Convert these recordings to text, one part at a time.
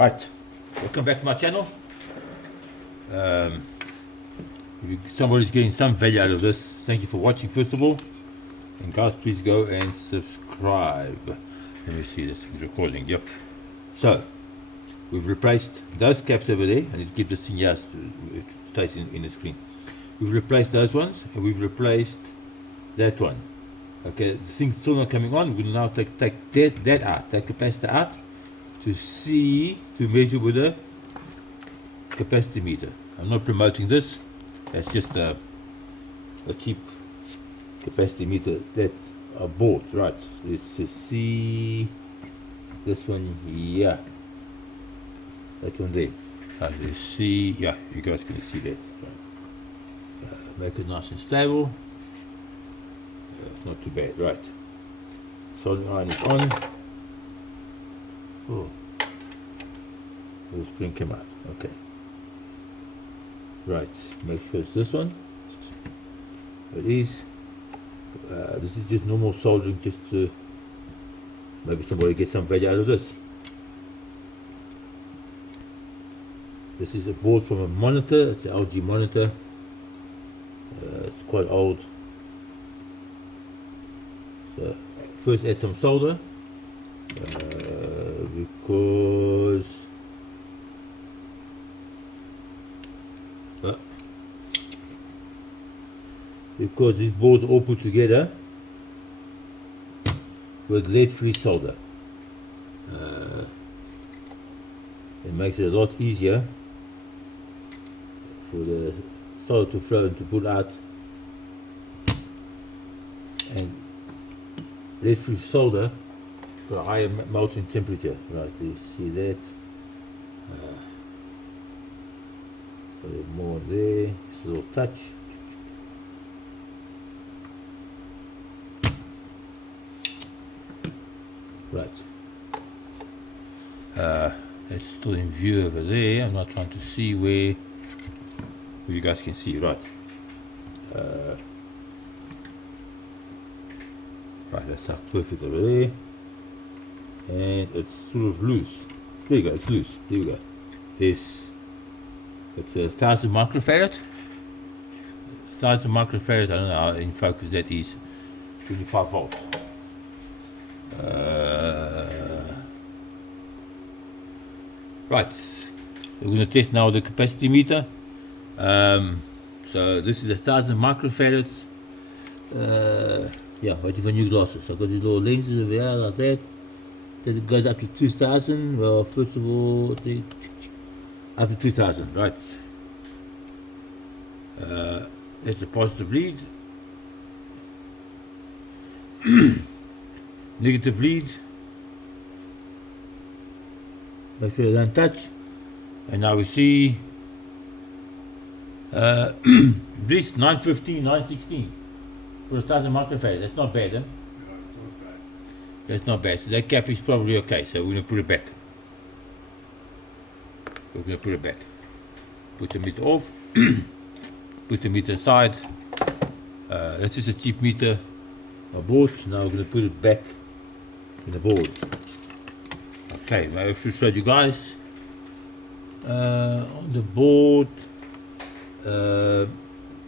Right, welcome back to my channel. If somebody's getting some value out of this, thank you for watching first of all. And guys, please go and subscribe. Let me see, this thing's recording, yep. So, we've replaced those caps over there. I need to keep this thing here so it stays in the screen. We've replaced those ones, and we've replaced that one. Okay, the thing's still not coming on. We'll now take that out, that capacitor out, to measure with a capacity meter. I'm not promoting this. That's just a cheap capacity meter that I bought. Right, let's just see this one here. That one there. Let's see. Yeah, you guys can see that. Right. Make it nice and stable. It's not too bad. Right. Soldering iron is on. Oh, the spring came out. Okay. Right. Make sure it's this one. It is. This is just normal soldering, just to maybe somebody gets some value out of this. This is a board from a monitor. It's an LG monitor. It's quite old. So first add some solder. Because these boards are all put together with lead-free solder. It makes it a lot easier for the solder to flow and to pull out. And lead-free solder got a higher melting temperature. Right, you see that. A little more there, just a little touch. Right. It's still in view over there. I'm not trying to see where you guys can see. Right. Right, that's perfect over there. And it's sort of loose. There you go, it's loose. There we go. It's a 1000 microfarad. 1000 microfarad, I don't know how in focus that is. 25 volts. Right, we're going to test now the capacity meter. So this is 1000 microfarads. Yeah, waiting for new glasses. So I've got these little lenses over here like that. Then it goes up to 2000. Well, first of all, up to 2000, right. That's the positive lead. Negative lead. Make sure you don't touch. And now we see this 915, 916 for 1000 microfarad. That's not bad, huh? No, it's not bad. That's not bad. So that cap is probably okay. So we're going to put it back. We're going to put it back. Put the meter off. Put the meter aside. That's just a cheap meter I bought. Now we're going to put it back in the board. Okay, maybe I should show you guys. On the board, the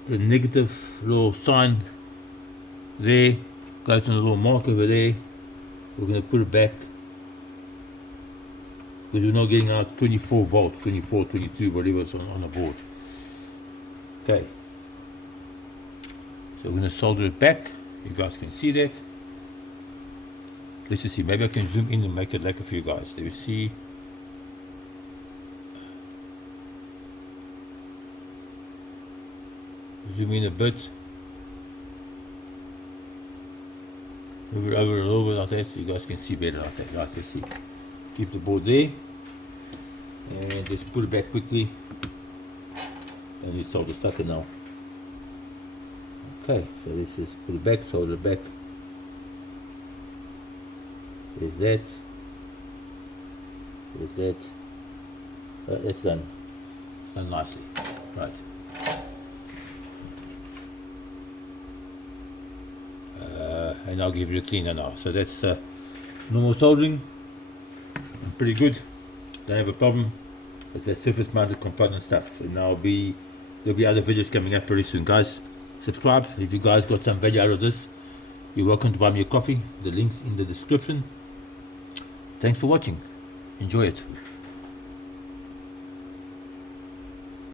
negative little sign there goes on a little mark over there. We're going to put it back because we're not getting out 24 volts, 24, 22, whatever's on the board. Okay, so we're going to solder it back. You guys can see that. Let's just see, maybe I can zoom in and make it like for you guys. Let me see. Zoom in a bit. Move it over a little bit like that so you guys can see better like that. Right, let's see. Keep the board there. And just put it back quickly. And we solder sucker now. Okay, so let's just put it back, solder it back. There's that. There's that. It's done. It's done nicely. Right. And I'll give it a cleaner now. So that's normal soldering. Pretty good. don't have a problem. It's that surface mounted component stuff. And there'll be other videos coming up pretty soon, guys. Subscribe if you guys got some value out of this. You're welcome to buy me a coffee. The link's in the description. Thanks for watching. Enjoy it.